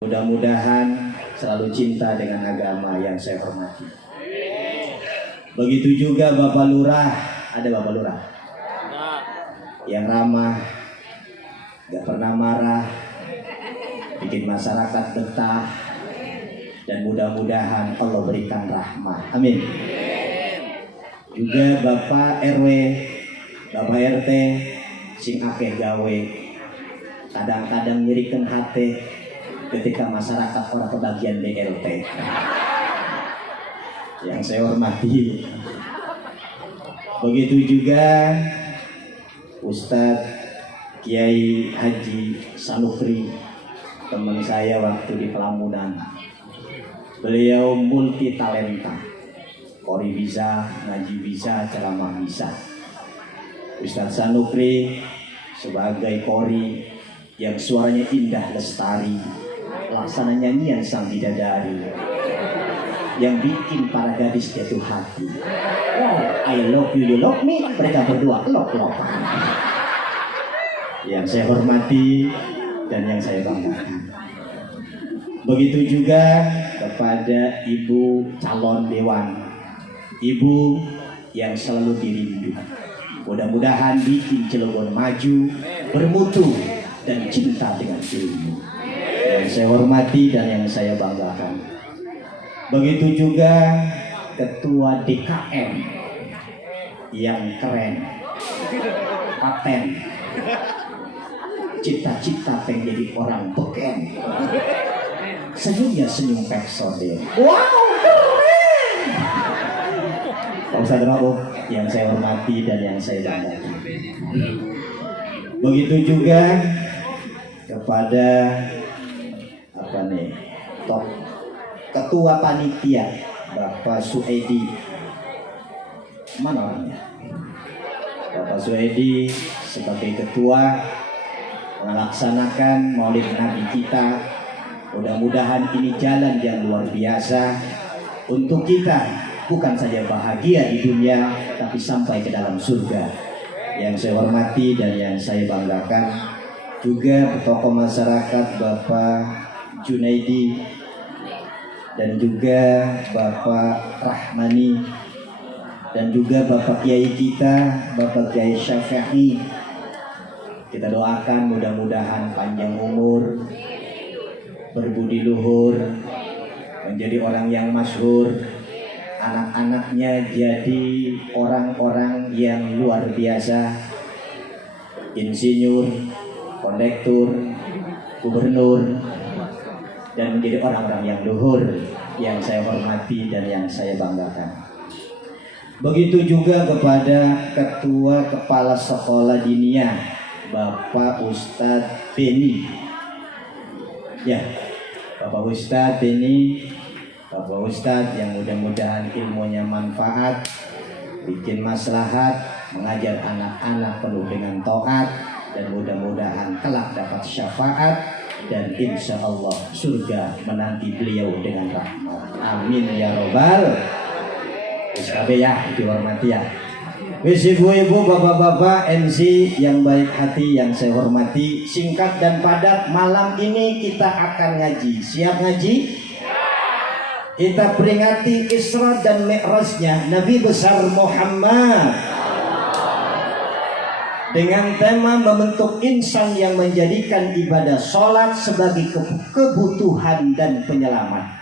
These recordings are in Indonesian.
Mudah-mudahan selalu cinta dengan agama yang saya hormati. Begitu juga Bapak Lurah, ada Bapak Lurah yang ramah, gak pernah marah, bikin masyarakat betah, dan mudah-mudahan Allah berikan rahmah. Amin. Juga Bapak RW, Bapak RT, sing akeh gawe, kadang-kadang nyerikan hati ketika masyarakat orang kebagian BLT. Yang saya hormati. Begitu juga Ustadz Kiai Haji Sanukri, teman saya waktu di Pelamunan. Beliau multi talenta, kori bisa, ngaji bisa, ceramah bisa. Ustadz Sanukri sebagai kori yang suaranya indah lestari, laksana nyanyian sang bidadari yang bikin para gadis jatuh hati. Wow, I love you, you love me. Mereka berdua love-lovean. Yang saya hormati dan yang saya banggakan. Begitu juga kepada ibu calon dewan, ibu yang selalu dirindu. Mudah-mudahan bikin Cilegon maju, bermutu dan cinta dengan ilmu. Yang saya hormati dan yang saya banggakan. Begitu juga ketua DKM yang keren, paten, cita-cita pengen jadi orang beken, senyumnya senyum peksode. Wow, keren. Pak Ustadz Rauf yang saya hormati dan yang saya banggakan. Begitu juga kepada ketua panitia Bapak Suedi, mana orangnya? Bapak Suedi sebagai ketua melaksanakan Maulid Nabi kita. Mudah-mudahan ini jalan yang luar biasa untuk kita, bukan saja bahagia di dunia tapi sampai ke dalam surga. Yang saya hormati dan yang saya banggakan juga tokoh masyarakat Bapak Junaidi dan juga Bapak Rahmani dan juga Bapak Kiai kita, Bapak Kiai Syafi'i. Kita doakan mudah-mudahan panjang umur, berbudi luhur, menjadi orang yang masyhur, anak-anaknya jadi orang-orang yang luar biasa, insinyur, kondektur, gubernur, dan menjadi orang-orang yang luhur, yang saya hormati dan yang saya banggakan. Begitu juga kepada Ketua Kepala Sekolah Diniyah Bapak Ustadz Beni. Ya, Bapak Ustadz Beni, Bapak Ustadz yang mudah-mudahan ilmunya manfaat, bikin maslahat, mengajar anak-anak penuh dengan taat, dan mudah-mudahan kelak dapat syafaat dan insya Allah surga menanti beliau dengan rahmat. Amin ya robbal. Ustadz ya, dihormati ya. Wis ibu-ibu, bapak-bapak, MC yang baik hati yang saya hormati, singkat dan padat, malam ini kita akan ngaji. Siap ngaji? Kita peringati Isra dan Mi'rajnya Nabi besar Muhammad dengan tema membentuk insan yang menjadikan ibadah sholat sebagai kebutuhan dan penyelamat.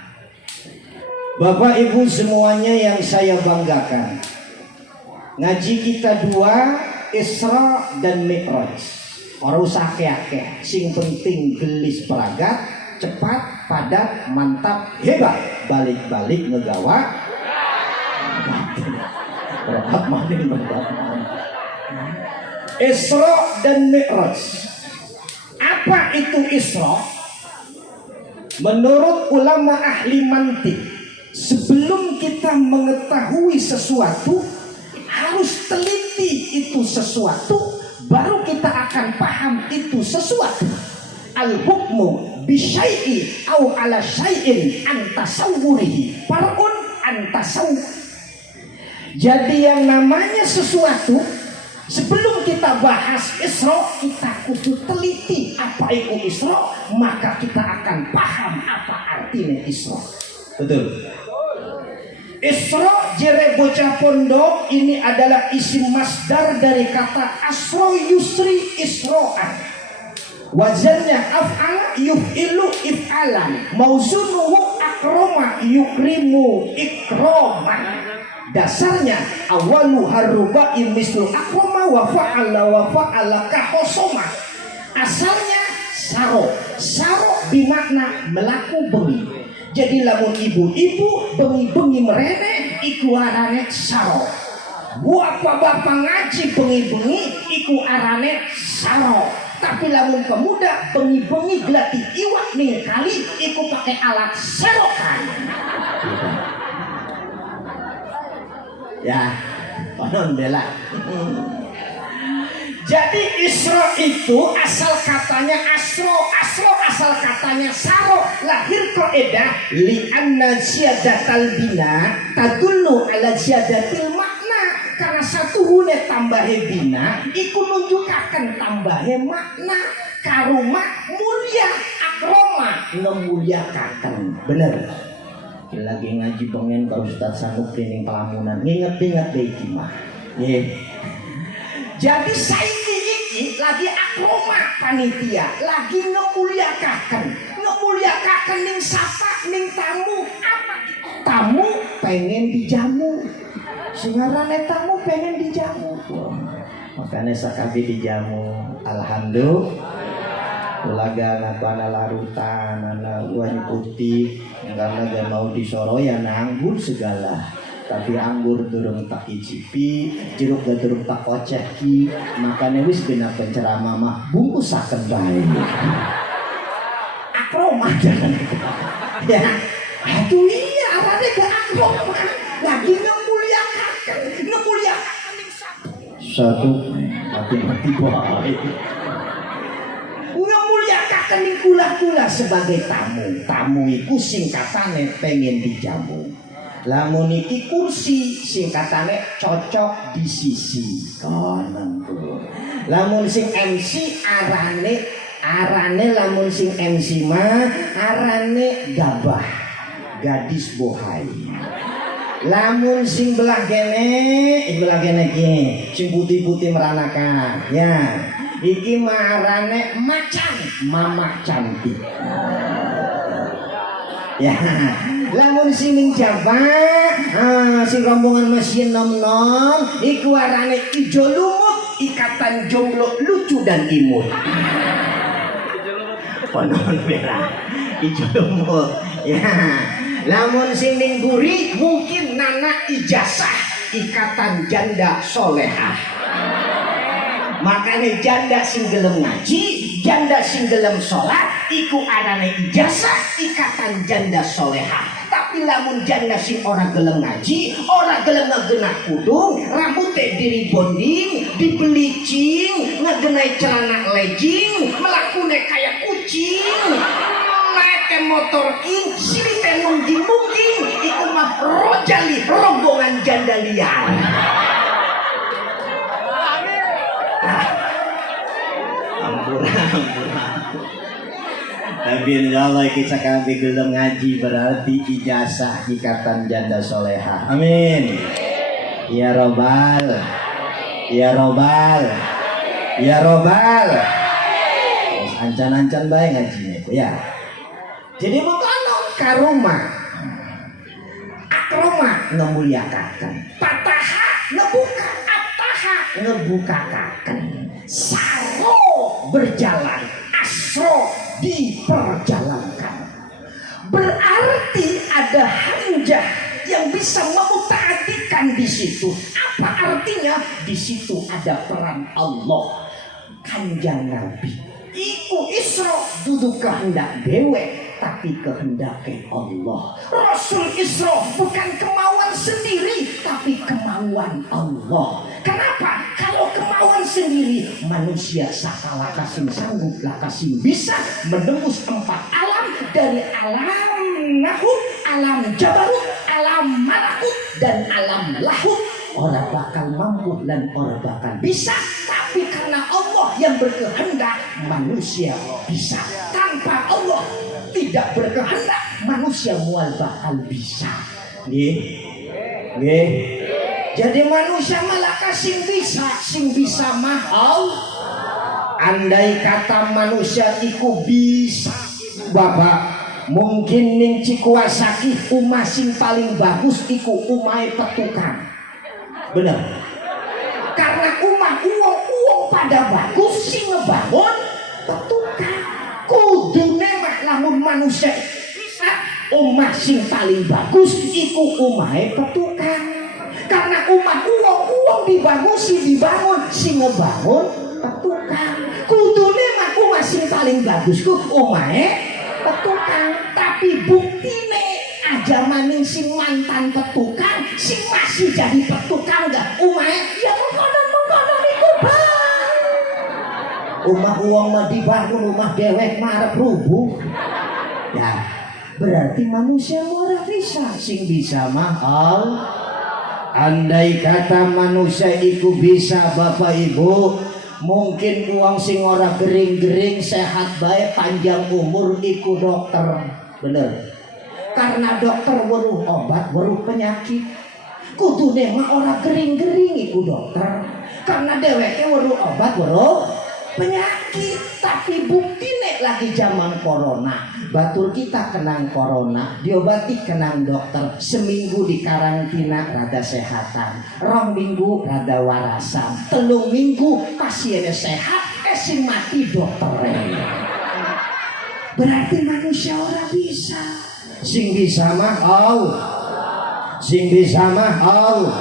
Bapak Ibu semuanya yang saya banggakan, ngaji kita dua, Isra dan Mi'raj. Orang usah akeh-akeh, sing penting gelis peragat, cepat, padat, mantap, hebat, balik-balik ngegawa. Berat maning berat. Isra dan Mi'raj. Apa itu Isra? Menurut ulama ahli mantik, sebelum kita mengetahui sesuatu, harus teliti itu sesuatu, baru kita akan paham itu sesuatu. Al-hukmu bisyai'i au ala syai'in antasawwurihi far'un antasawwur. Jadi yang namanya sesuatu, sebelum kita bahas Isra, kita kudu teliti apa itu Isra, maka kita akan paham artinya Isra. Betul. Isra jere bocah pondok ini adalah isim masdar dari kata asro yusri isro'an. Wazannya af'ala yuf'ilu if'alan. Mauzunuhu akroma yukrimu ikroman. Dasarnya awalu haruba'i mislu akroma wa fa'ala kahosoma. Asalnya saro. Saro bimakna melaku bengi. Jadi lamun ibu-ibu bengi-bengi merene iku arane saro. Bapak-bapak ngaji bengi-bengi iku arane saro. Tapi lamun pemuda bengi-bengi gelati iwak nih kali iku pakai alat serokan. Ya, konon bela. Jadi Isra itu asal katanya asro asal katanya saro, lahir qaedah li anna ziyadatal bina tadullu ala ziyadatil makna. Karena satu hune tambahe bina iku nunjukaken tambahe makna. Karuma mulia akroma ngemuliakaken. Bener. Lagi ngaji pengen kalau Ustaz sanggup training pelamunan nginget-inget deh iki mah. Nggih. Jadi saiki iki lagi akroma panitia, lagi ngemuliakaken ning sapa ning tamu. Apa tamu pengen dijamu, singarane tamu pengen dijamu. Makanya sakabi dijamu. Alhamdulillah. Ulaga ngapana larutan, anak wani putih, karena gak mau disoroyan anggur segala. Tapi anggur durung tak icipi, jeruk gak durung tak koceki, makanya wis bina penceramah mah bungkusaken bae. Akroma jangan. Ya, aduh iya arane ke akroma. Lagi ngemuliakaken ning satu mati bae. Ngemuliakaken ning kula-kula sebagai tamu. Tamu iku singkatane pengen dijamu. Lamun iki kursi singkatane cocok di sisi kanan tuh. Lamun sing MC arane lamun sing MC mah arane gabah, gadis bohai. Lamun sing belah kene iki sing putih-putih meranakan ya. Iki mah arane macan, mama cantik. Ya, lamun sing ning Jawa, sing rombongan mesin nom-nom, iku arane ijo lumut, ikatan jomblo lucu dan imut. Ponon merah, ijo lumut. Ya, lamun sing ning Guri mungkin nana ijazah, ikatan janda solehah. Makanya janda sing gelem ngaji, janda sing gelem sholat, iku arane ijazah ikatan janda solehah. Tapi lamun janda sing ora gelem ngaji, ora gelem ngegenah kudung, rambutnya diribonding, dibelicing, ngegenai celana legging, melakune kayak kucing, naik motor king, silite mungging-mungging, iku mah rojali rombongan janda liar. Tapi insya Allah kita kami belum ngaji berarti ijazah ikatan janda soleha. Amin. Ya Robbal, ya Robbal, ya Robbal. Ancan-ancan baik ngajinya itu ya. Jadi mengkono karoma, akroma ngemuliakaken, pataha ngebuka, ataha ngebukakaken, saro berjalan, asro diperjalankan. Berarti ada hamzah yang bisa memutaatikan di situ. Apa artinya? Di situ ada peran Allah. Kanjeng Nabi iku Isra duduk kehendak dewe, tapi kehendak Allah. Rasul Isra bukan kemauan sendiri, tapi kemauan Allah. Kenapa? Kalau kemauan sendiri, manusia sakala kasing sanggup lah kasing bisa menembus 4 alam, dari alam nahut, alam jabarut, alam malakut, dan alam lahut. Orang bakal mampu dan orang bakal bisa. Tapi karena Allah yang berkehendak, manusia bisa. Tanpa Allah tidak berkehendak manusia mual bakal bisa. Nggih. Nggih. Jadi manusia malah sing bisa mahal. Andai kata manusia iku bisa, Bapak, mungkin ning Cikuasaki umah sing paling bagus iku umahe petukang. Bener. Karena umah uang pada bagus sing ngebangun petukang. Kudune mah lamun manusia bisa, umah sing paling bagus iku umahe petukang. Karena umah uang dibangun sing ngebangun petukang. Kudune mah umah sing paling bagus ku omahe petukang. Tapi buktine aja maning sing mantan petukang, sing masih jadi petukang gak omahe ya mengkono iku bang. Umah uang mah dibangun, umah dewek marep rubuh. Ya, berarti manusia ora bisa, sing bisa mahal. Andai kata manusia itu bisa Bapak Ibu, mungkin uang sing ora gering-gering sehat baik panjang umur iku dokter. Bener. Karena dokter weruh obat, weruh penyakit. Kudune mah ora gering-gering iku dokter. Karena dheweke weruh obat, weruh penyakit. Tapi buktine lagi zaman corona, batur kita kenang corona, diobati kenang dokter, seminggu di karantina rada sehatan, 2 minggu rada warasan, 3 minggu pasiennya sehat, sing mati dokternya. Berarti manusia ora bisa. Sing bisa mah Allah. Sing bisa mah Allah.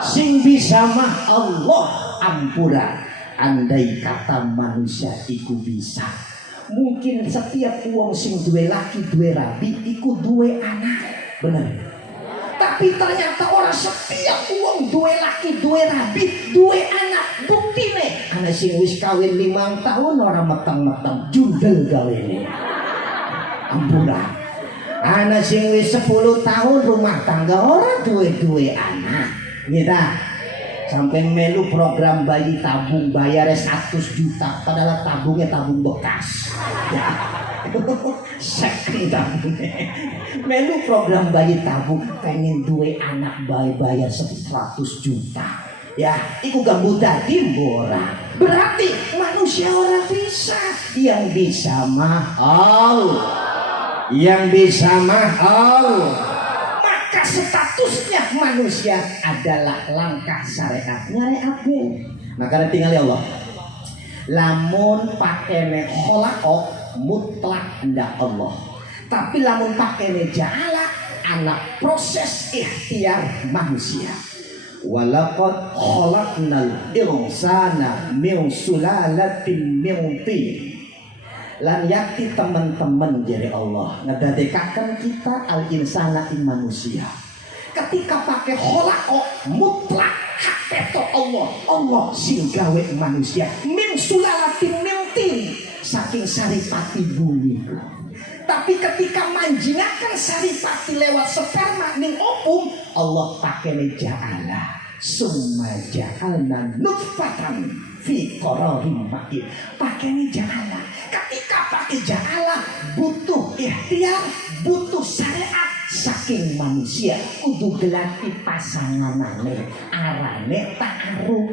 Sing bisa mah Allah. Ampura. Andai kata manusia iku bisa, mungkin setiap uang sing duwe laki duwe rabi iku duwe anak. Bener. Tapi ternyata orang setiap uang duwe laki duwe rabi duwe anak. Buktine anak sing wis kawin 5 tahun orang meteng-meteng jundel gawene. Ampura. Anak sing wis 10 tahun rumah tangga orang duwe anak. Gitu. Sampai melu program bayi tabung bayar 100 juta padahal tabungnya tabung bekas. Ya. Second tabungnya. Melu program bayi tabung pengen duwe anak bayi bayar 100 juta. Ya, iku gambu dadi mbora. Berarti manusia ora bisa. Yang bisa mahal. Yang bisa mahal. Maka statusnya manusia adalah langkah syariat nyariat. Maka tinggal ya Allah. Lamun pakene kholaqo mutlak ndak Allah. Tapi lamun pakene ja'ala anak proses ikhtiar manusia. Walaqad khalaqnal insana min sulalatin min tin. Lan yakti teman-teman jadi Allah ngedadekaken kita al insana ing manusia. Ketika pakai kholaqo mutlak hak peto Allah sing gawe manusia min sulalatin min tin saking saripati bumi. Tapi ketika manjingakan saripati lewat sperma ning opum, Allah pakai ja'ala summa ja'alna nutfatan fi qararin makin. Pakai ja'ala. Ketika pakai ja'ala butuh ikhtiar, butuh syariat saking manusia kudu gelati pasanganane arane ta'aruf.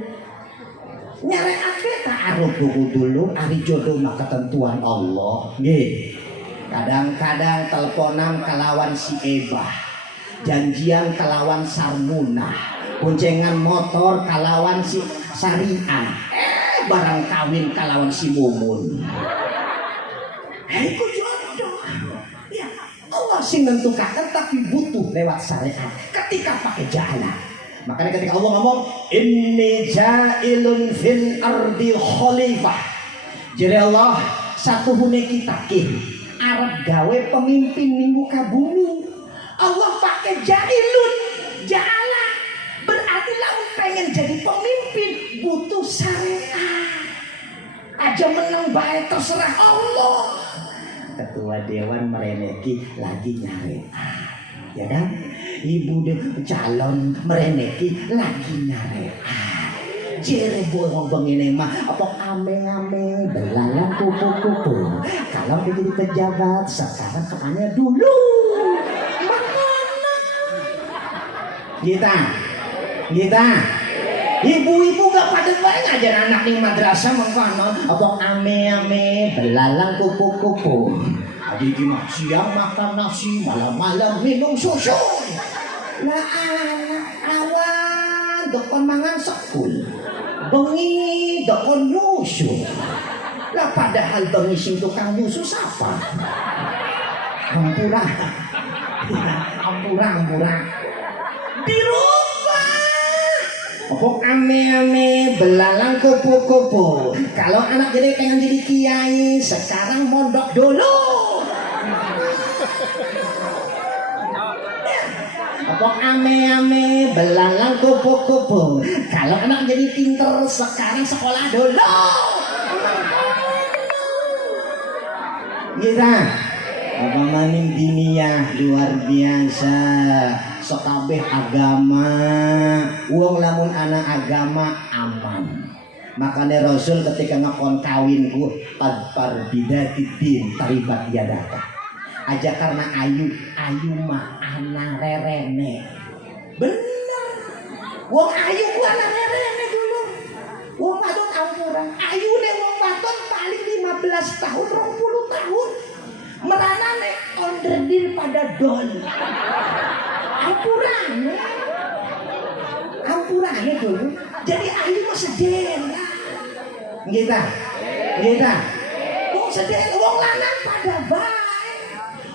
Nyareake ta'aruf dulu ari jodoh mah ketentuan Allah. Nggih. Kadang-kadang teleponan kelawan si Ebah, janjian kelawan Sarmuna, boncengan motor kelawan si Sarian, barang kawin kelawan si Mumun. Itu jodoh. Ya, Allah sih menentukan, tapi butuh lewat syariat. Ketika pakai ja'ala, makanya ketika Allah ngomong inni ja'ilun fil ardi khalifah, jadi Allah satu hune kita Arab gawe pemimpin ning muka bumi. Allah pakai ja'ilun, ja'ala. Berarti lamun pengen jadi pemimpin butuh syariat. Aja menang baik terserah Allah. Ketua dewan mereneki lagi nyari. Ya kan? Ibu calon mereneki lagi nyari. Jere bohong begini mah apa ame-ame belalang kupu-kupu. Kalau dia jadi pejabat sekarang katanya dulu. Kita ibu-ibu gak pada baik aja anak di madrasah mengkonon apa ame-ame belalang kupu-kupu. Adik mah siang makan nasi, malam-malam minum susu. Lah anak awan dokon mangan sekul, bengi dokon nyusu. Lah padahal bengi sing tukang nyusu siapa? Ampura. Dirubah. Pokok ame-ame belalang kupu-kupu. Kalau anak jadi pengen jadi kiai, sekarang mondok dulu. Pokok ame-ame belalang kupu-kupu. Kalau anak jadi pinter, sekarang sekolah dulu. Kita apa maning diniyah luar biasa. Sekabeh agama, uang lamun anak agama aman. Makanya Rasul ketika ngakon kawinku tadpar bidatidin taribat yadaka. Aja karena ayu mah anak rerene. Bener. Wong ayu ku anak rerene dulu. Wong wadon ampuran. Ayu ne wong wadon paling 15 tahun, 20 tahun. Meranane onderdir pada dol. Ampurane dulu. Jadi ayu mah sedena. Kita. Wong sedena, wong lanang pada baik.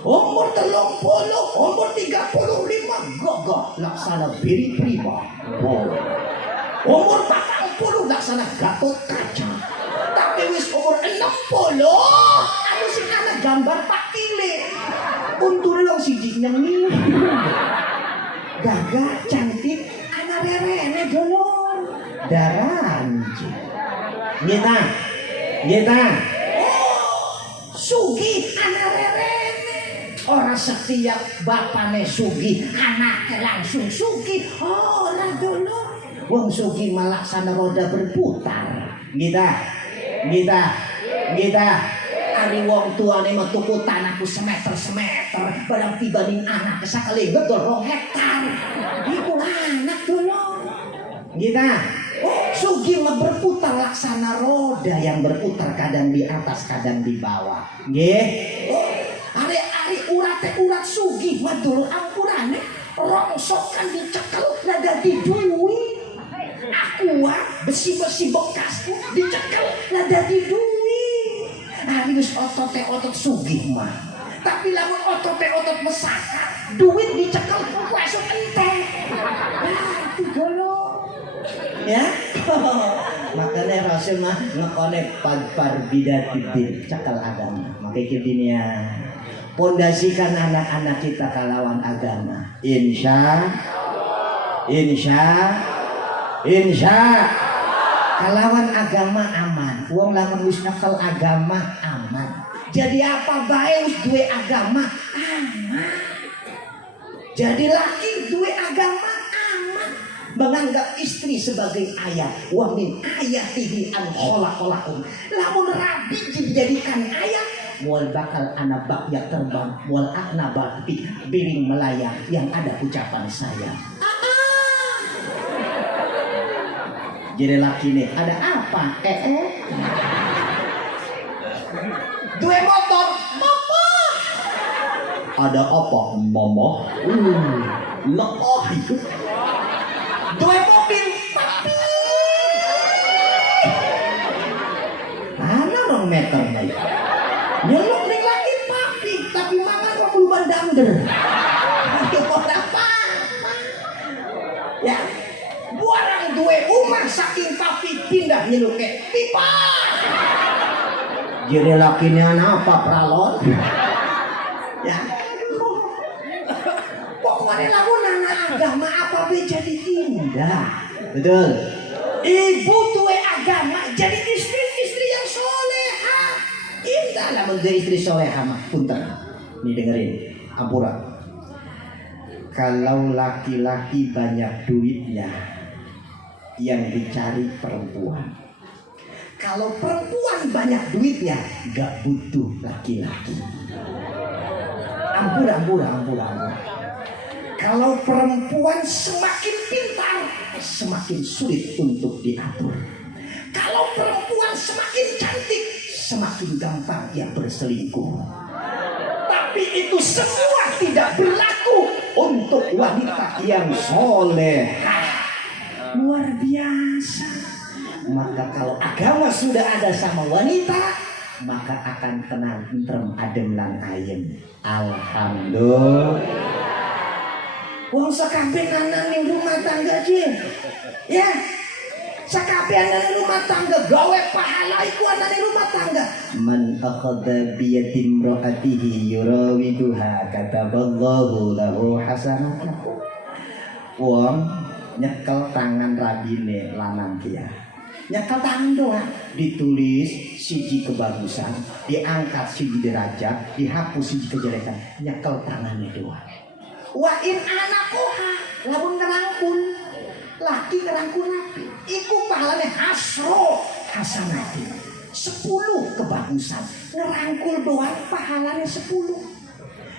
Umur 30, umur 35 gogok laksana biri prima. Umur 40 laksana Gatot Kaca. Tapi wis umur 60 anu sing anak gambar Pak Kile. Untur lo siji nyanyi. Gagah cantik anak rerene dulu. Daranji. Kita. Sugi anak rerene. Orang setiap bapane sugi, anaknya langsung sugi. Oh lah dulu. Wong sugi malaksana roda berputar. Kita. Ari wong tuane mah tuku tanahku semeter barang tibaning anak sakali ngedol 2 hektar. Iku anak dulu. Kita. Sugi mah berputar laksana roda yang berputar kadang di atas kadang di bawah. Nggih. Ari urat sugi mah dulu ampurane rongsokan dicekel lah dadi duit. Aqua besi-besi bekas dicekel lah dadi duit. Harus otot sugih mah. Tapi lamun otot mesaka, duit dicekel ku esuk entek. Itu dulu. Ya. Makanya Rasul mah ngekone padpar bidatidin cekal agama. Makanya dunia pondasikan anak-anak kita kalawan agama. Insya kalawan agama aman. Wong lamun wis nakal agama aman. Jadi apa bae wis duwe agama aman. Jadi laki duwe agama aman. Menganggap istri sebagai ayah. Wa min ayatihi an khalaqalakum. Lamun rabi dijadikan ayah, mual bakal anak bakya terbang, mual akna bakti biring melayang yang ada ucapan saya. Jadi laki nih, ada apa? Dua motor, mama. Ada apa, mama? Lekoh itu. Dua mobil, papi. Mana orang meternya? Nyeluk nih lagi papi, tapi mama kok belum dander. Ya. Buarang duwe umah saking papi pindah nyeluke pipa. Jadi lakinya apa pralon? Ya. Pokoknya lamun anak agama apa be jadi indah. Betul. Ibu duwe agama jadi istri yang soleha. Indah lamun jadi istri soleha mah punten. Nih dengerin, ampura. Kalau laki-laki banyak duitnya, yang dicari perempuan. Kalau perempuan banyak duitnya, gak butuh laki-laki. Ampun. Kalau perempuan semakin pintar, semakin sulit untuk diatur. Kalau perempuan semakin cantik, semakin gampang ia berselingkuh. Tapi itu semua tidak berlaku untuk wanita yang solehah. Luar biasa. Maka kalau agama sudah ada sama wanita, maka akan tenang, tentrem, adem lan ayem. Alhamdulillah. Wong sakabeh anak ning rumah tangga Jin. Ya. Sakabeh anak ning rumah tangga gawe pahala iku anak ning rumah tangga. Man akhadha bi yadim ra'atihi yurawiduha kataballahu lahu hasanatan. Wong nyekel tangan rabine lanang kia. Nyekel tangan doang, ditulis siji kebagusan, diangkat siji derajat, dihapus siji kejelekan. Nyekel tangannya doang. Wa in anakoha lamun ngerangkul laki ngerangkul laki iku pahalane hasro hasanati 10 kebagusan ngerangkul doang pahalane 10.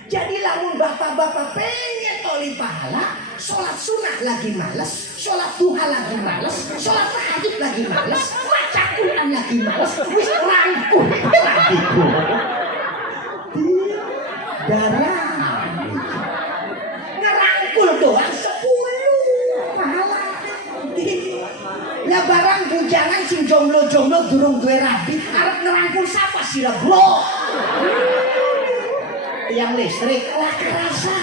Jadi lamun bapak-bapak pengen toli pahala, sholat sunnah lagi males, sholat duha lagi males, sholat tahajud lagi males, baca Quran lagi males, wis rangkul lagi darah doang 10 pahala. Lah barang bujangan sing jomblo-jomblo durung duwe rabi arep ngerangkul sapa sira bro? Yang listrik lah kerasa.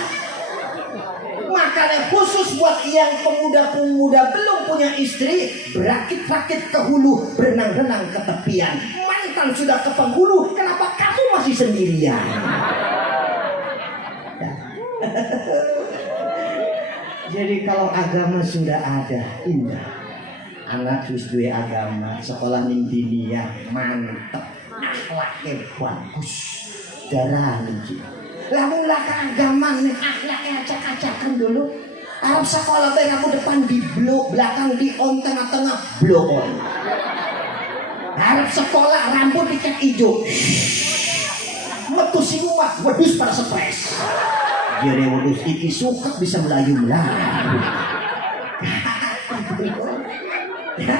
Makanya khusus buat yang pemuda-pemuda belum punya istri, berakit-rakit ke hulu, berenang-renang ke tepian. Mantan sudah ke penghulu, kenapa kamu masih sendirian? Jadi kalau agama sudah ada, indah. Anak wis duwe agama, sekolah ning diniyah mantep, akhlaknya bagus, darah niki. Lamun lah keagamaan akhlaknya acak-acakan dulu. Arab sekolah teh kamu depan di blok, belakang di on, tengah-tengah blok on. Arab sekolah rambut dicat hijau. Metu si rumah, wedus pada stres. Jadi wedus iki suka bisa melayu-melayu. Ya,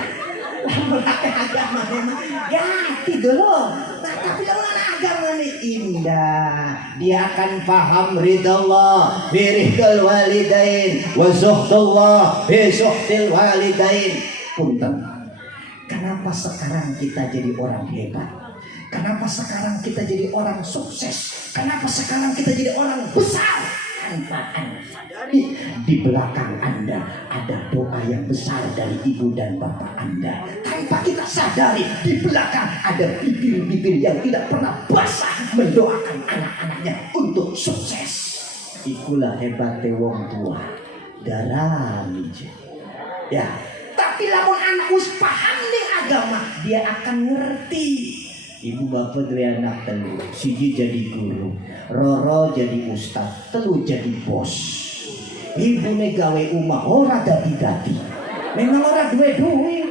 melakai agama memang ganti dulu. Nah, tapi lawan agama ini indah. Dia akan paham ridallah, biridal walidain, wa zuhdullah, bi zuhdil walidain. Punten. Kenapa sekarang kita jadi orang hebat? Kenapa sekarang kita jadi orang sukses? Kenapa sekarang kita jadi orang besar? Tanpa Anda sadari, di belakang Anda ada doa yang besar dari ibu dan bapak Anda. Tanpa kita sadari, di belakang ada bibir-bibir yang tidak pernah basah mendoakan anak-anaknya untuk sukses. Ikulah hebatnya wong tua. Darah ya. Tapi lamun anak wis paham ning agama, dia akan ngerti. Ibu bapak dua anak telu, siji jadi guru, Roro jadi ustad, telu jadi bos. Ibu gawe umah ora dadi-dadi, memang ora duwe-duwe.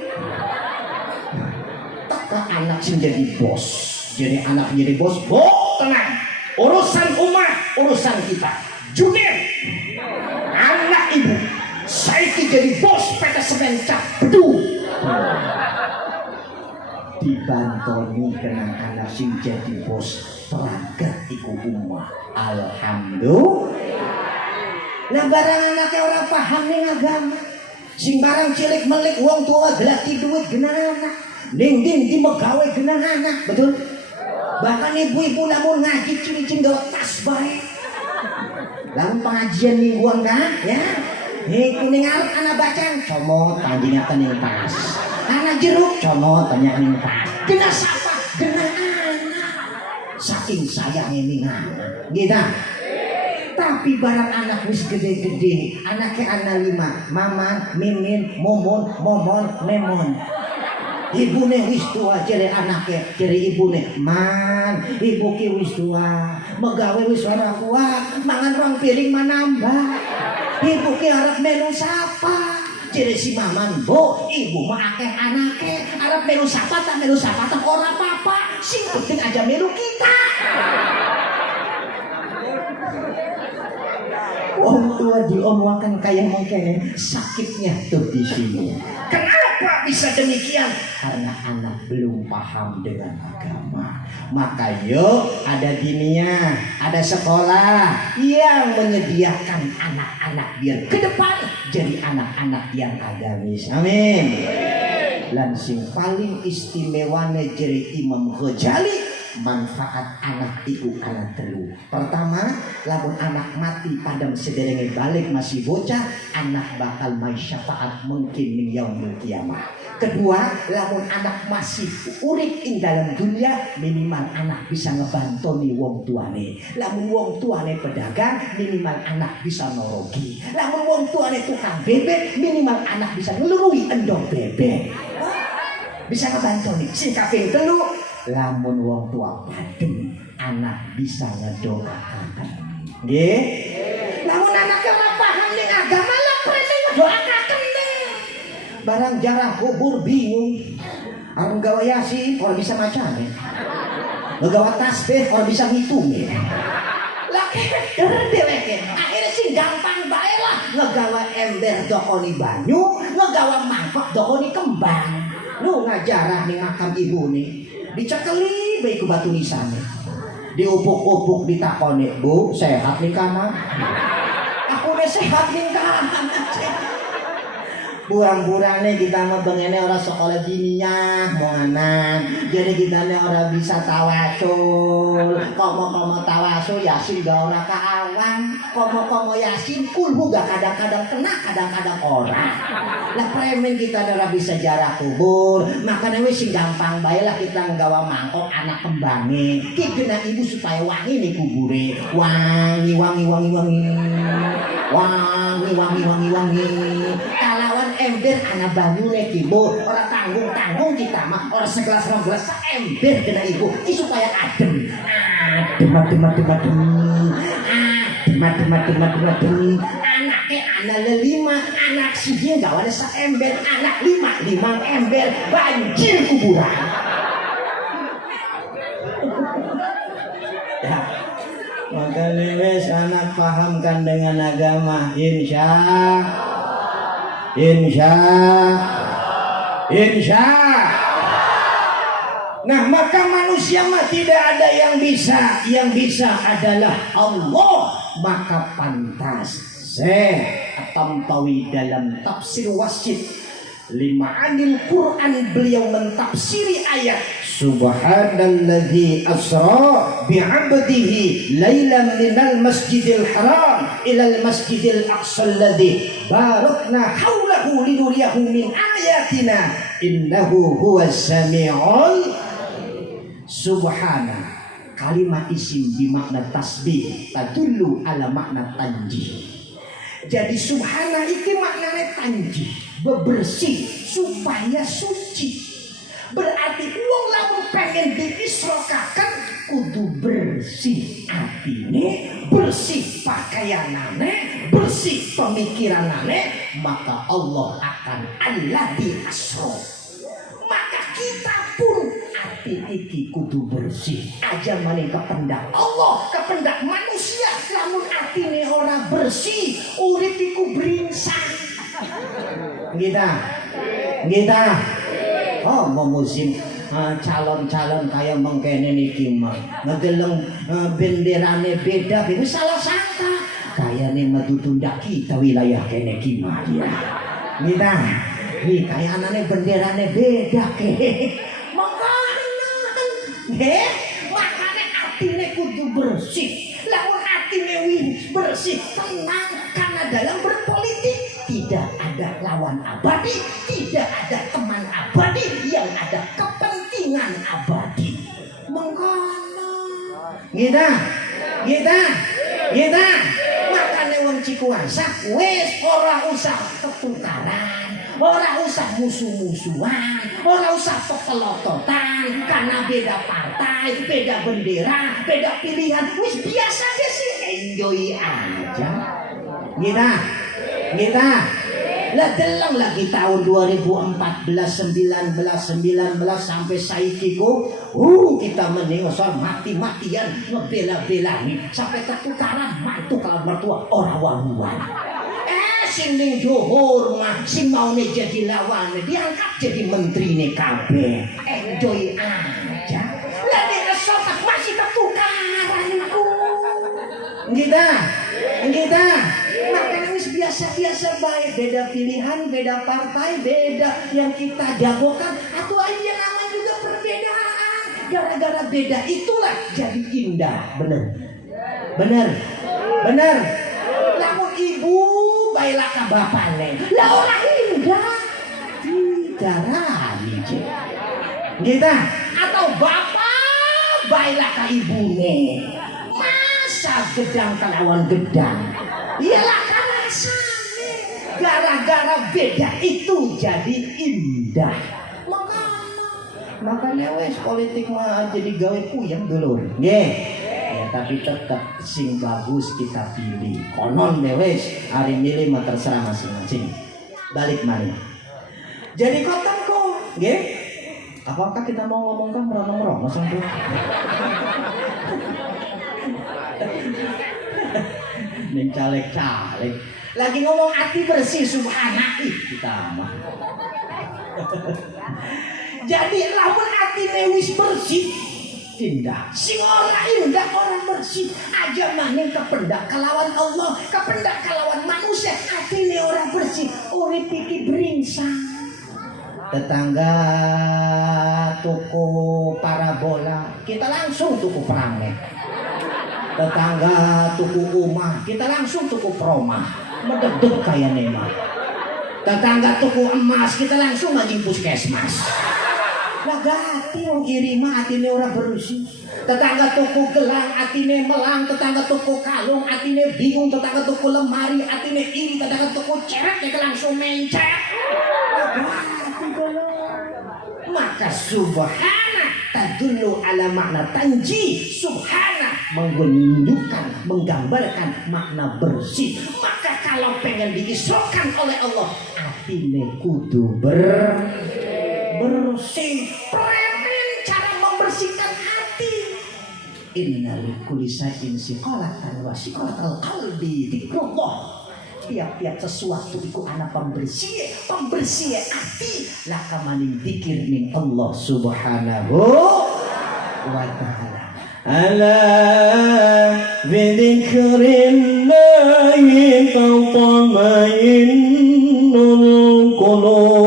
Tak anak sing jadi bos, jadi anak jadi bos, tenang. Urusan umah, urusan kita. Junir, anak ibu, saiki jadi bos PT Semen Cap Bedu. Dibantoni kenang anak sing jadi bos peragat iku umah. Alhamdulillah. Lah barang anaknya orang paham ning agama, sing barang cilik melik wong tua gelati duit genah anak, ning di megawe genah anak, betul? Bahkan ibu-ibu namun ngaji ciri-ciri gawe tas bae. Lalu pengajian mingguan kan, ya? Nih kuning arep anak bacaan, comot panjingaken ning tas. Anak jeruk comot tanya ning tas. Kena siapa? Kena anak. Saking sayangnya ning anak. Gitu. Tapi barang anak wis gede-gede, anaknya anak 5, Maman, Mimin, Momon, Memon. Ibune wis tua, jere anaknya, jere ibune, Man, ibu ki wis tua, megawe wis ora kuat, mangan rong piring manambah. Ibu ki arep melu sapa? Jadi si maman, bu, ibu mah akeh anake, arep melu sapata ora apa-apa, sing penting aja melu kita. Orang tua diomongkan kayak mungkin sakitnya tuh di sini. Kenapa bisa demikian? Karena anak belum paham dengan agama. Maka yuk ada dinia, ada sekolah yang menyediakan anak-anak biar ke depan jadi anak-anak yang agamis. Amin. Lan sing paling istimewane jadi Imam Ghazali, manfaat anak itu anak telu. Pertama, lamun anak mati padam sederenge balik masih bocah, anak bakal mai syafaat mungkin ning yaumul kiamah. Kedua, lamun anak masih urip ing dalam dunia, minimal anak bisa ngebantoni wong tuane. Lamun wong tuane pedagang, minimal anak bisa norogi. Lamun wong tuane tukang bebek, minimal anak bisa ngeluruhi endong bebek. Bisa ngebantoni. Sing kaping telu, lamun wong tua padem, anak bisa ngedoakan. Nggih? Lamun anaknya ora paham ning agama lah prene ngedoakaken nih. Barang jarah kubur bingung. Arep gawe yasin ora bisa macane. Ngegawa tasbih ora bisa ngitungin. Lah keren dheweke. Akhirnya sing gampang bae lah ngegawa ember dokoni banyu, ngegawa mangkok dokoni kembang. Lu ngajarah ning makam ibu nih. Dicekeli baik ke batu nisannya, diupuk-upuk ditakoni, bu sehat nih kanan? Aku udah sehat nih kanan. Burang-burangnya kita mau bengene orang sekolah dininya monganan, jadi kita nih orang bisa tawasul. Komo tawasul yasin gak orang kaawang, komo yasin kulhu gak kadang-kadang kena kadang-kadang orang. Lah premen kita nih orang bisa jarah kubur, makanya wis sing gampang bae lah kita nggawa mangkok anak kembange. Ki genah ibu supaya wangi nih kubure, wangi. Kalawan ember anak banyune kibo, ora tanggung kita mah, ora segelas ember kena ibu, ki supaya adem. Adem. Anaknya anak lelima, anak siji enggak ada ember, anak lima ember, banjir kuburan. Ya. Maka wes anak pahamkan dengan agama, insya. Nah maka manusia mah tidak ada yang bisa adalah Allah. Maka pantas At-Tantawi dalam tafsir Wasit Lima'anil Quran beliau mentafsiri ayat Subhanalladzi asra bi'abdihi lailan minal masjidil haram ilal masjidil aqsa alladzi barakna haulahu linuriyahu min ayatina innahu huwas sami'ul. Subhana kalimat isim bimakna tasbih tadullu ala makna tanjih. Jadi subhana iki maknanya tanjih, bebersih supaya suci. Berarti wong lamun pengen diisrokakan kudu bersih atine, bersih pakaianane, bersih pemikiranane, maka Allah akan alladzi asra. Maka kita pun ati iki kudu bersih. Aja maning kependak Allah, kependak manusia. Lamun atine ora bersih, urip iku beringsang. Kita. Oh, mau musim calon-calon kayak mengkene niki mah. Ngedeleng benderane beda, ini salah sangka. Kayane metu tundak kita wilayah kene ki mah ya. Kita. Nih kayanane benderane beda ke. Makanya atine kudu bersih. Lamun atine bersih tenang, karena dalam berpolitik tidak ada lawan abadi, tidak ada teman abadi, yang ada kepentingan abadi. Mengkono. Kita. Makanya wong Cikuasa wis ora usah ketukaran. Ora usah musuh-musuhan, ora usah pepelototan, karena beda partai, beda bendera, beda pilihan, wis biasa deh sih, enjoy aja. Kita. Lah deleng lagi tahun 2014, 19 sampai saiki ku kita meninggal mati-matian ngebela-belani sampai ketukaran mantu kalau mertua ora wamuan. Sing ning Johor mah sing maune jadi lawan diangkat jadi menteri nih kabeh. Enjoy aja. Lah nek esok masih ketukaran iku. Kita makanya wis biasa-biasa baik, beda pilihan, beda partai, beda yang kita jagokan atau aja namanya juga perbedaan. Gara-gara beda itulah jadi indah. Bener. Lamun ibu baiklah ke bapaknya lah orang indah darani kita atau bapak baiklah ke ibunya masa gedang kelawan gedang iyalah karena sama gara-gara beda itu jadi indah makanya wes politik mah jadi gawe puyeng dulu tapi tetap sing bagus kita pilih. Konon deh wes, hari milih mah terserah masing-masing. Balik mari. Jadi kotanku, nggih. Apakah kita mau ngomongkan merong-merong langsung tuh? Ning caleg-caleg. Lagi ngomong hati bersih subhanallah kita mah. Jadi lamun hati wis bersih indah. Sing ora indah orang bersih aja maning kependak kelawan Allah, kependak kelawan manusia, atine orang bersih, urip iki bringsang. Tetangga tuku parabola, kita langsung tuku perangnya. Tetangga tuku rumah, kita langsung tuku promah. Mededek kayak nema. Tetangga tuku emas, kita langsung ngaji puskesmas. Lagati wong iri mah atine ora bersih. Tetangga tuku gelang atine melang, tetangga tuku kalung atine bingung, tetangga tuku lemari atine iri, tetangga tuku ceret ya langsung mencet. Maka subhana tadullu ala makna tanji. Subhana menunjukkan, menggambarkan makna bersih. Maka kalau pengen diisrokan oleh Allah, atine kudu bersih. Premen cara membersihkan hati. Innal kulli shay'in siqalatan wa siqalatul qalbi dzikrullah. Tiap-tiap sesuatu iku ana pembersih hati. Laka maning dzikir ning Allah Subhanahu wa taala. Ala bi dzikrillahi tatma'innul qulub.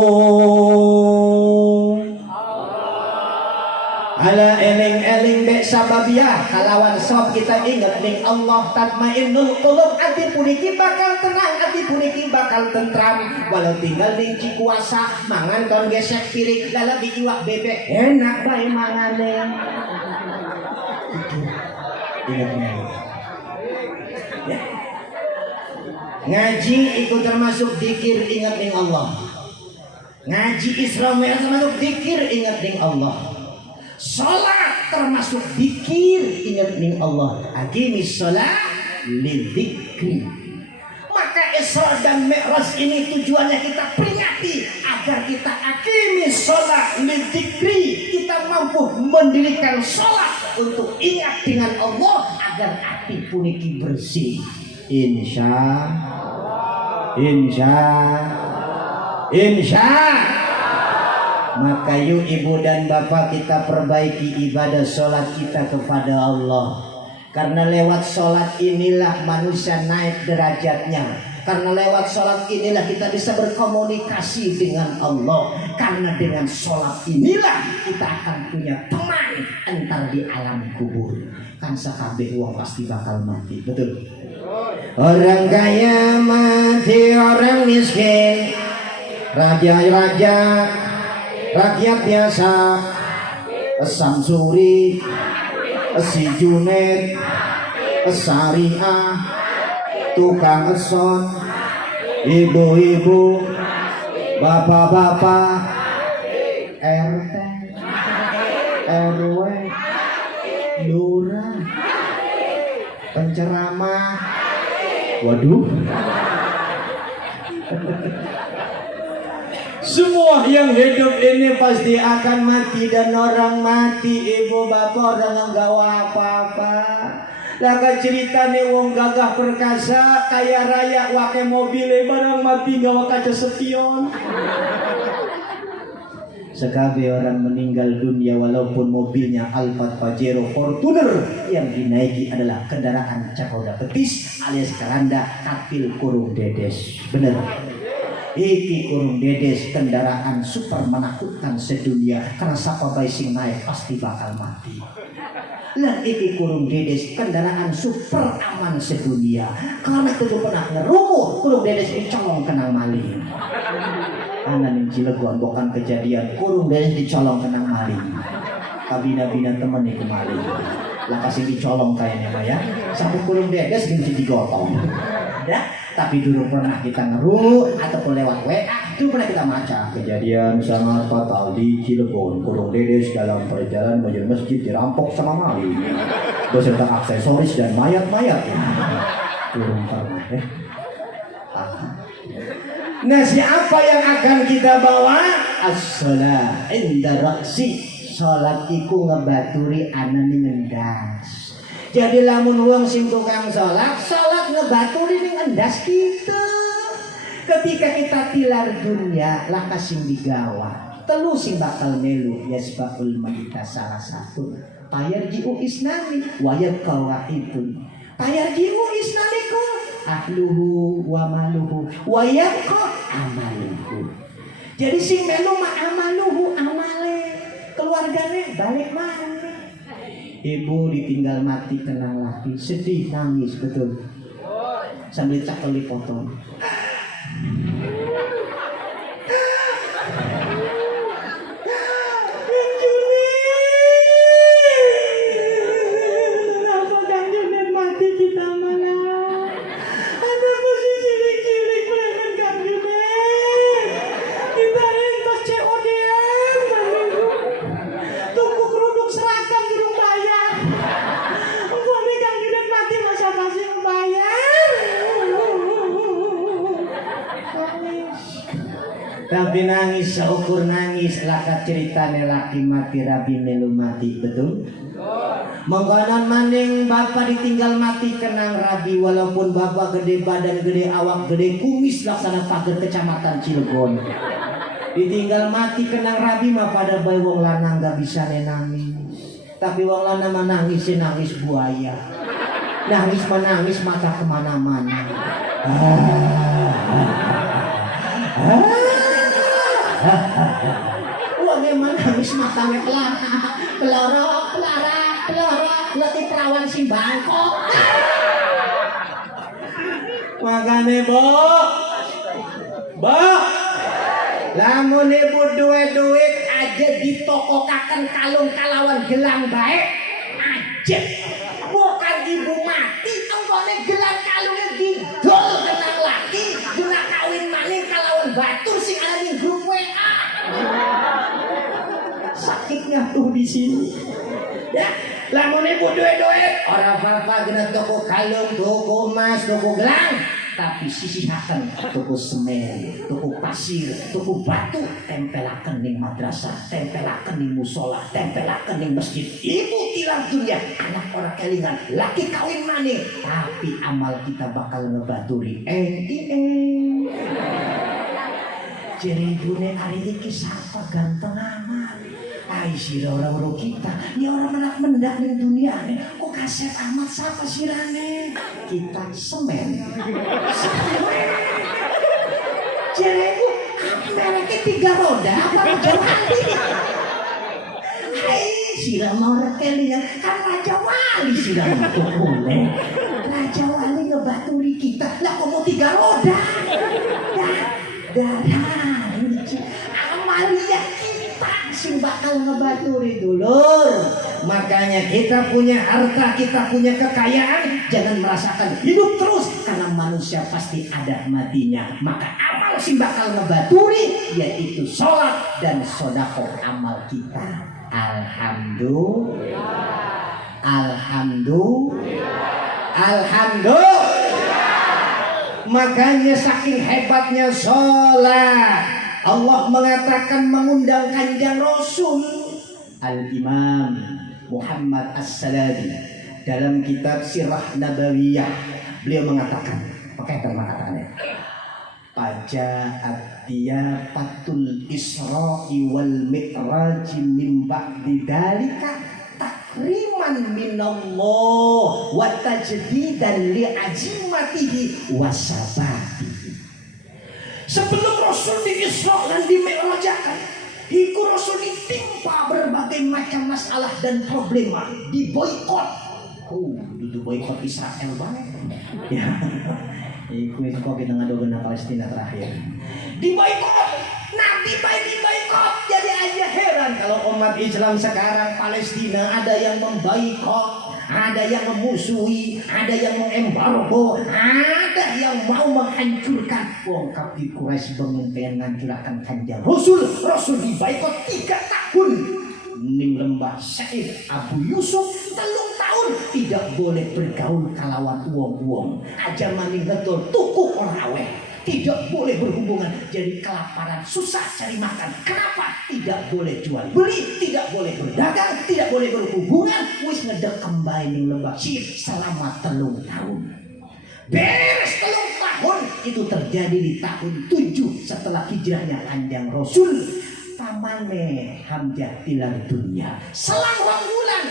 Ala eling-eling bek sababiyah kalawan sob kita ingat ning Allah tatmainnul qulub, ati puniki bakal tenang, ati puniki bakal tentram. Walau tinggal ning Cikuasa mangan kon gesek piring lalabi iwak bebek enak bae mangane. Ingat ya. Ngaji ikut termasuk zikir ingat ning Allah. Ngaji Isra Mi'raj termasuk zikir ingat ning Allah. Salat termasuk zikir ingat ning Allah. Aqimis shalah lidzikri. Maka Isra dan Mi'raj ini tujuannya kita peringati agar kita aqimis shalah lidzikri, kita mampu mendirikan salat untuk ingat dengan Allah agar hati puniki bersih. Insya Maka yuk ibu dan bapak kita perbaiki ibadah sholat kita kepada Allah. Karena lewat sholat inilah manusia naik derajatnya. Karena lewat sholat inilah kita bisa berkomunikasi dengan Allah. Karena dengan sholat inilah kita akan punya teman entar di alam kubur. Kan sakabeh wong pasti bakal mati, betul? Orang kaya mati, orang miskin, raja-raja, rakyat biasa, Samsuri, si Junet, Syariah, tukang eson, ibu-ibu, bapak-bapak, RT, RW, lurah, penceramah, waduh. Semua yang hidup ini pasti akan mati dan orang mati ibu bapak orang nggak apa-apa. Laka cerita nih wong gagah perkasa kaya raya wake mobil barang mati gawa kaca spion. Sekali orang meninggal dunia walaupun mobilnya Alphard Pajero Fortuner yang dinaiki adalah kendaraan cakoda betis alias keranda kapil kurung dedes. Bener. Iki kurung dedes kendaraan super menakutkan sedunia karena siapa baik sing naik pasti bakal mati. Lah iki kurung dedes kendaraan super aman sedunia karena itu pernah ngerumuh kurung dedes dicolong kenang maling. Anak ning Cilegon bukan kejadian kurung dedes dicolong kenang maling. Kabina-bina temen itu maling. Lah kasih dicolong kayaknya mah ya. Sampai kurung dedes digotong. Ya, tapi dulu pernah kita ngeruh ataupun lewat WA itu pernah kita baca kejadian sangat fatal di Cilegon. Kurung dedes dalam perjalanan menuju masjid dirampok sama maling beserta aksesoris dan mayat-mayat. Kurung pernah ya. Nah siapa yang akan kita bawa? As-sholat inda raksi. Sholat iku ngebaturi anani ngendas. Jadi lamun wong sing tukang sholat ngebaturi ning endas kita. Ketika kita tilar dunia laka sing digawa. Telu sing bakal melu yasbaqul maita salah satu. Tayarji'u isnani wayab kawaitun. Tayarji'u isnani ko ahluhu wa maluhu wayab ko amaluhu. Jadi sing melu ma amaluhu amale. Keluarganya balik mana? Ibu ditinggal mati kenang laki, sedih nangis betul. Sambil cakeli foto. Kenapa Kang Junet mati kita mana? Ada posisi cilik preman Kang Junet. Kita rentas COD-an. Tunggu kerudung seragam durung bayar. Umpama Kang Junet mati masa kasih membayar. Tapi nangis seukur nangis laka ceritane laki mati rabi melu mati betul. Mengkonon maning bapak ditinggal mati kenang rabi walaupun bapak gede badan gede awak gede kumis laksana pager kecamatan Cilegon. Ditinggal mati kenang rabi mah pada bayi wong lanang gak bisa nangis. Tapi wong lanang mah nangis nangis buaya. Nangis menangis mata kemana-mana. Wah memang nangis matanya pelorok letih perawan si Bangkok. Makanya Bo lamun ibu duit aja ditokokaken kalung kalawan gelang baik aja. Bukan ibu mati enggone gelang kalungnya didol kenang laki guna kawin maning kalawan batur sing ana ning grup WA. Sakitnya tuh di sini. Ya, lamun ibu duit ora apa-apa gena toko kalung, toko emas, toko gelang, tapi sisihaken toko semen, toko pasir, toko batu, tempelaken ning madrasah, tempelaken ning musola, tempelaken ning masjid. Ibu tilar dunia, anak ora kelingan, laki kawin maning, tapi amal kita bakal ngebaturi. Jadi dunia hari ini siapa ganteng amat. Ay sira orang-orang kita, ya orang menak-mendak di dunia nih. Kok kaset amat siapa sirane? Kita semen. Jereku, mereknya 3 roda apa Raja Wali? Ay sira mau rekelingan kan Raja Wali sira mau Raja Wali ngebaturi kita, lah kok mau 3 roda? Amalia kita sing bakal ngebaturi dulur. Makanya kita punya harta, kita punya kekayaan, jangan merasakan hidup terus karena manusia pasti ada matinya. Maka amal sing bakal ngebaturi yaitu sholat dan sedekah amal kita. Alhamdulillah. Makanya saking hebatnya sholat Allah mengatakan mengundang Kanjeng Rasul. Al-Imam Muhammad As-Salabi dalam kitab Sirah Nabawiyah beliau mengatakan, pakai perkataannya, Paja'at diyafatul Isra'i wal Mi'raj min ba'di dalika takriman minallah wa tajdidan li'azimatihi wa sabatihi. Sebelum Rasul di Isra dan di Mi'rajakan, iku Rasul ditimpa berbagai macam masalah dan problema, diboikot. Itu boikot Israel banget. Ya. Iku kok kita ngadogeuna Palestina terakhir. Diboikot, Nabi baik diboikot. Jadi aja heran kalau umat Islam sekarang Palestina ada yang memboikot, ada yang memusuhi, ada yang mengembargo, ada yang mau menghancurkan. Wong Kapti Quraisy pengen ngancurkan Kanjeng Rasul. Rasul diboikot 3 tahun. Ning lembah Said Abu Yusuf 3 tahun tidak boleh bergaul kalawan uang-uang. Aja maning betul tuku orawe. Tidak boleh berhubungan, jadi kelaparan, susah cari makan. Kenapa? Tidak boleh jual beli, tidak boleh berdagang, tidak boleh berhubungan. Wis ngedek kembali ning lembah Said selama 3 tahun. Beres 3 tahun itu terjadi di tahun 7 setelah hijrahnya Kanjeng Rasul. Pamane Hamzah tilar dunia. Selang 2 bulan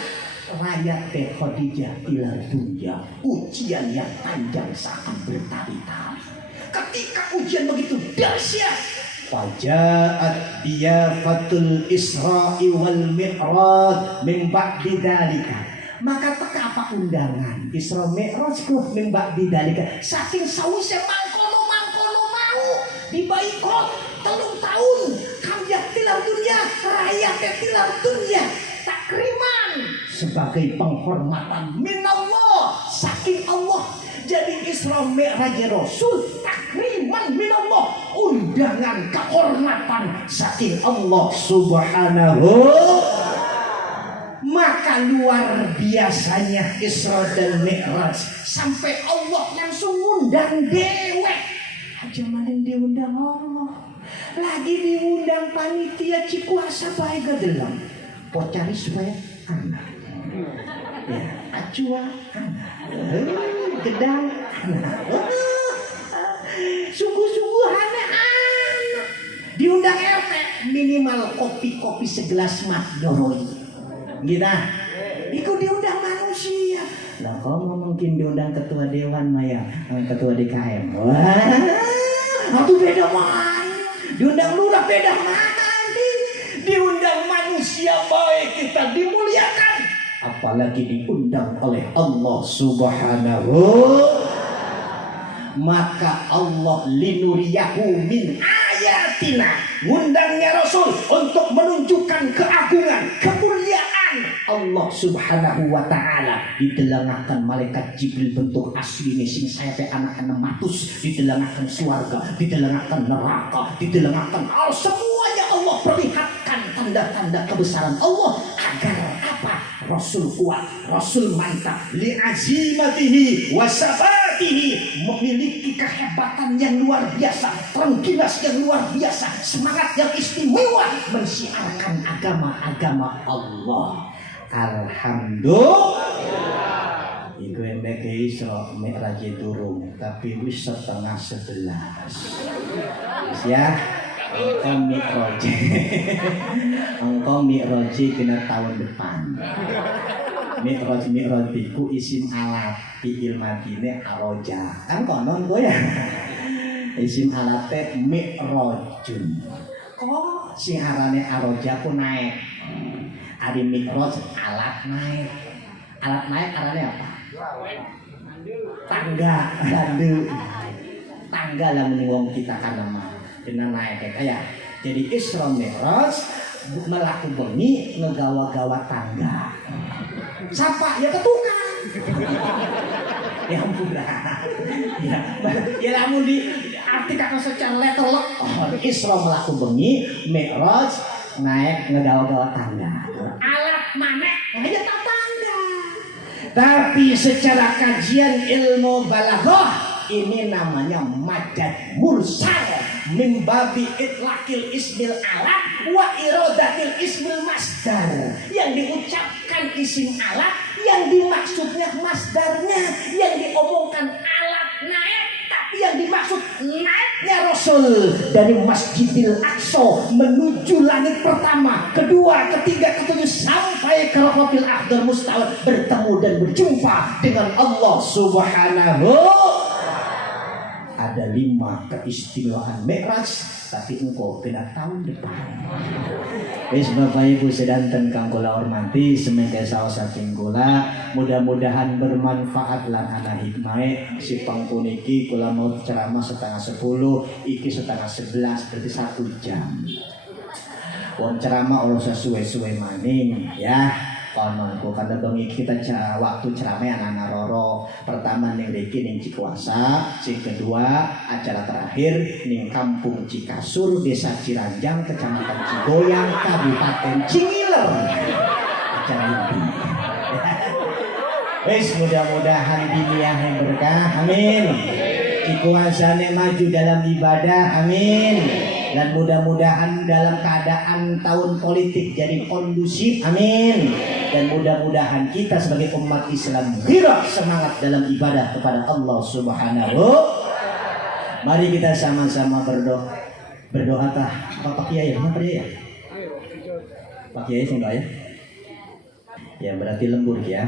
rakyat teh Khadijah tilar dunia. Ujian yang panjang sangat bertali-tali. Ketika ujian begitu dahsyat, Faja'at diyafatul Isra'i wal Mi'raj min ba'di dalika. maka teka apa undangan Isra Mi'raj ku min ba'di dalika. Saking sawise mangkono mau diboikot 3 tahun. Kamjah tilar dunia, rakyat tilar dunia. Takriman sebagai penghormatan minallah, saking Allah. Jadi Isra Mi'raj Rasul takriman minallah, undangan kehormatan saking Allah Subhanahu. Maka luar biasanya Isra dan Mi'raj sampai Allah langsung undang dewek. Aja maning diundang Allah, lagi diundang panitia Cikuasa bae gadelang. Pocari supaya anak. Ya, acua anak. Gedang anak. Sungguh-sungguhan anak. Diundang RT minimal kopi-kopi segelas mah doroi. Gitu. Iku diundang manusia. Lah kok mungkin diundang ketua dewan Maya, ketua DKM. Wah, itu beda mana? Diundang lurah beda mana? Diundang manusia baik kita dimuliakan, apalagi diundang oleh Allah Subhanahu. Maka Allah linuriyahu min ayatina, ngundangnya Rasul untuk menunjukkan keagungan, kemuliaan Allah Subhanahu wa ta'ala. Didelangakan malaikat Jibril bentuk asli sing sayape anak-anak matus, didelangakan swarga, didelangakan neraka, didelangakan semuanya Allah perlihatkan tanda-tanda kebesaran Allah agar apa? Rasul kuat, Rasul mantap, li'azimatihi wasabatihi, memiliki kehebatan yang luar biasa, terengginas yang luar biasa, semangat yang istimewa mensiarkan agama-agama Allah. Alhamdulillah. Iku embek Isra Mi'raj durung, tapi wis 10:30. Ya. Engkau Mi'raj kena tahun depan. Mi'raj iku isim alat fi'il madine aroja. Kan konon kowe ya. Isim alate mi'rajun. Kok sing arane aroja ku naik. Ari mi'raj alat naik. Alat naik arane apa? Tangga, randu. Tangga lah muni wong kita kan nama. Dengan naik kayak jadi Isra Mi'raj melaku bengi ngegawa-gawa tangga. Siapa? Ya ketukang. Ya ampun lah. Ya lamun diartikan secara letterlock. Isra melaku bengi, Mi'raj naik ngegawa-gawa tangga. Alat mana? Ya tangga. Tapi secara kajian ilmu balaghah ini namanya madad mursal min babi itlaqil ismil alat wa iradatil ismil masdar. Yang diucapkan isim alat, yang dimaksudnya masdarnya, yang diomongkan alat naik, tapi yang dimaksud naiknya Rasul dari Masjidil Aqsa menuju langit pertama, kedua, ketiga, ketujuh sampai ke Rafiqil A'dhal Mustawa, bertemu dan berjumpa dengan Allah Subhanahu. Ada 5 keistimewaan Mi'raj, tapi engkau kena tahun depan. Wis Bapak Ibu sedanten kang kula hormati, semengke saos saking kula, mudah-mudahan bermanfaat lan ana hikmahe. Si pangpuniki kula mau ceramah 10:30, iki 10:11, berarti 1 jam. Wong ceramah ora usah suwe-suwe maning ya. Kononku karena bengi kita waktu ceramah anak-anak roro. Pertama ning riki ning Cikuasa, sing kedua acara terakhir ning Kampung Cikasur, Desa Ciranjang, Kecamatan Cigoyang, Kabupaten Cingiler. Acara inti. Wes mudah-mudahan dunia yang berkah, amin. Cikuasane maju dalam ibadah, amin. Dan mudah-mudahan dalam keadaan tahun politik jadi kondusif, amin. Dan mudah-mudahan kita sebagai umat Islam gerak semangat dalam ibadah kepada Allah Subhanahu. Mari kita sama-sama berdoa. Berdoa tah apa Pak Kiai? Apa dia ya? Pak Kiai sing doa ya? Ya berarti lembur ya.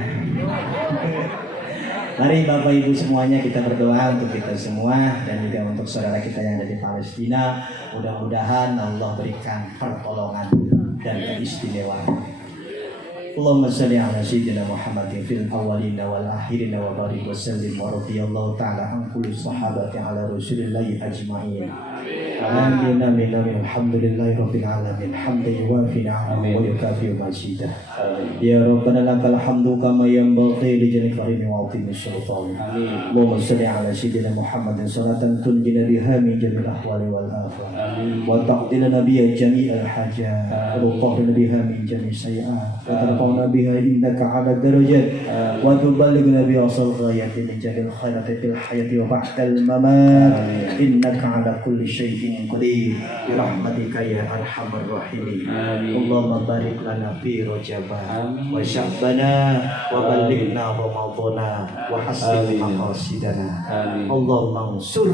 Mari Bapak Ibu semuanya kita berdoa untuk kita semua dan juga untuk saudara kita yang ada di Palestina. Mudah-mudahan Allah berikan pertolongan dan keistimewaan. Allahumma shalli ala sayyidina Muhammadin fil awwalin wal akhirin wa barik wa sallim wa radhiyallahu ta'ala an kulli sahabati ala rasulillahi ajma'in. Amin amin amin. Alhamdulillahi rabbil alamin. Hamdan yuwafi ni'amahu wa yukafi mazidah. Ya Rabbana lakal hamdu kama yanbaghi li jalali karimi wa 'azimi sultan. Amin. Allahumma shalli ala sayyidina Muhammadin salatan tunjina biha min jami'il ahwali wal afat. Wa taqdilana biha jami'al hajat. Wa tuqahrina biha min jami'i sayyi'at. Wa tarfa'na biha indaka 'ala darajat. Wa tuballighna biha asal ghayati min jami'il khairati fil hayati wa ba'dal mamat. Innaka 'ala kulli syai'in qadir. Bi rahmatika ya arhamar rahimin. Allahumma barik lana fi Rajab wa Sya'bana wa ballighna Ramadhana wa hassin maqasidana. Allahumma ansur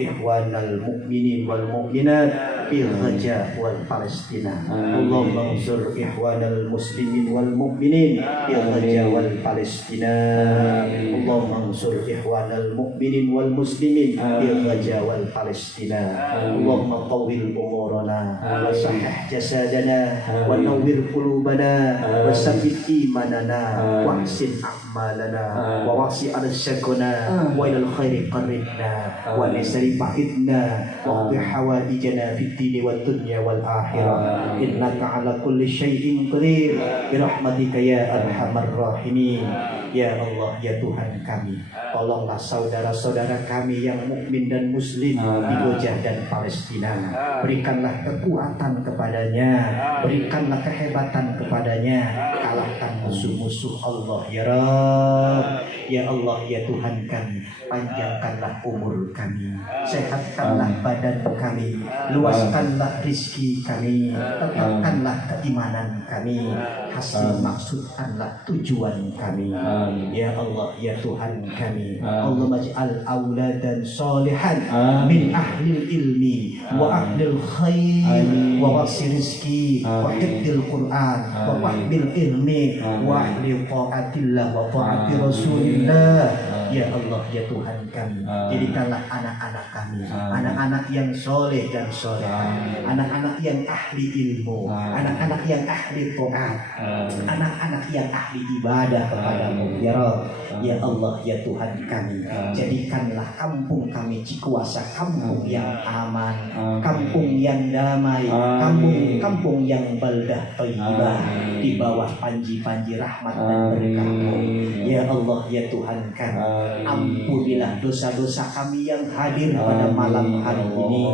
ikhwanal mu'minin wal mu'minat fil Gaza wal Palestina. Allahumma ansur ikhwanal muslimin wal mu'minin fil Gaza wal Palestina. Allahumma ansur ikhwanal mu'minin wal muslimin fil Gaza wal Palestina. Allahumma tawwil umurana wa sahih jasadana wa nawwir qulubana wa sabbit imanana wa ahsin a'malana wa wasi' al-syakuna wa ilal khairi qarribna wa nisri fa'idna wa qdi hawaijana fid dini wad dunya wal akhirah. Innaka ala kulli syai'in qadir bi rahmatika ya arhamar rahimin. Ya Allah, ya Tuhan kami, tolonglah saudara-saudara kami yang mukmin dan muslim di Gaza dan Palestina. Berikanlah kekuatan kepadanya, berikanlah kehebatan kepadanya, kalahkan musuh-musuh Allah ya Rabb. Ya Allah, ya Tuhan kami, panjangkanlah umur kami, sehatkanlah badan kami, luaskanlah rizki kami, tetapkanlah keimanan kami, hasil maksudkanlah tujuan kami. Ya Allah, ya Tuhan kami, Allahumma ij'al auladan sholihan min ahlil ilmi wa ahlil khair wa wasi rizki wa hifdil Qur'an wa fahmil ilmi wa ahli ta'atillah wa ta'ati rasulillah. Ya Allah, ya Tuhan kami, jadikanlah anak-anak kami anak-anak yang soleh dan soleha, anak-anak yang ahli ilmu, anak-anak yang ahli ta'at, anak-anak yang ahli ibadah kepadamu ya Rabb. Ya Allah, ya Tuhan kami, jadikanlah kampung kami Cikuasa kampung yang aman, kampung yang damai, kampung yang baldah thayyibah, di bawah panji-panji rahmat dan berkah-Mu. Ya Allah, ya Tuhan kami, Ampunilah dosa-dosa kami yang hadir pada malam hari ini.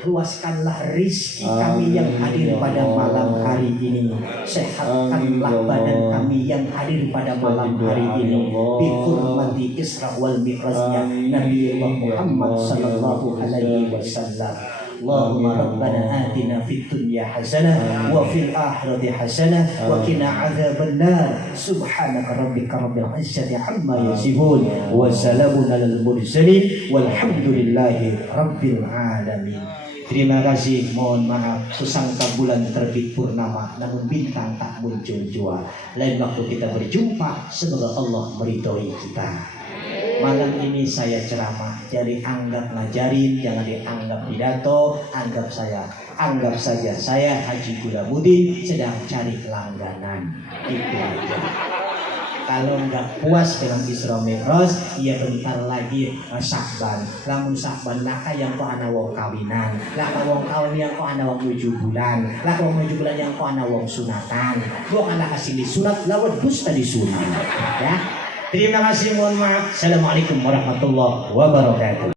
Luaskanlah rizki kami yang hadir pada malam hari ini. Sehatkanlah badan kami yang hadir pada malam hari ini. Bi hurmati Isra wal Mi'rajnya Nabi Muhammad sallallahu alaihi wasallam. Allahumma rabbana atina fid dunya hasanah wa fil akhirati hasanah wa qina adzabannar. Subhanaka rabbika rabbil izzati amma yasifun wa salamun alal mursalin walhamdulillahi rabbil alamin. Terima kasih, mohon maaf sesangka bulan terbit purnama namun bintang tak muncul jua. Lain waktu kita berjumpa, semoga Allah meridhoi kita. Malam ini saya ceramah, jadi anggap ngajarin, jangan dianggap pidato, anggap saja saya Haji Gulamuddin sedang cari langganan. Itu aja. Kalau nggak puas dengan Isra Mi'raj, ya bentar lagi Syakban. Lamun Syakban laka yang kok ana wong kawinan, laka wong kawin yang kok ana wong 7 bulan, laka wong 7 bulan yang kok ana wong sunatan. Gua ana kasih disunat lawat dusta disunat. Ya. Terima kasih, mohon maaf. Assalamualaikum warahmatullahi wabarakatuh.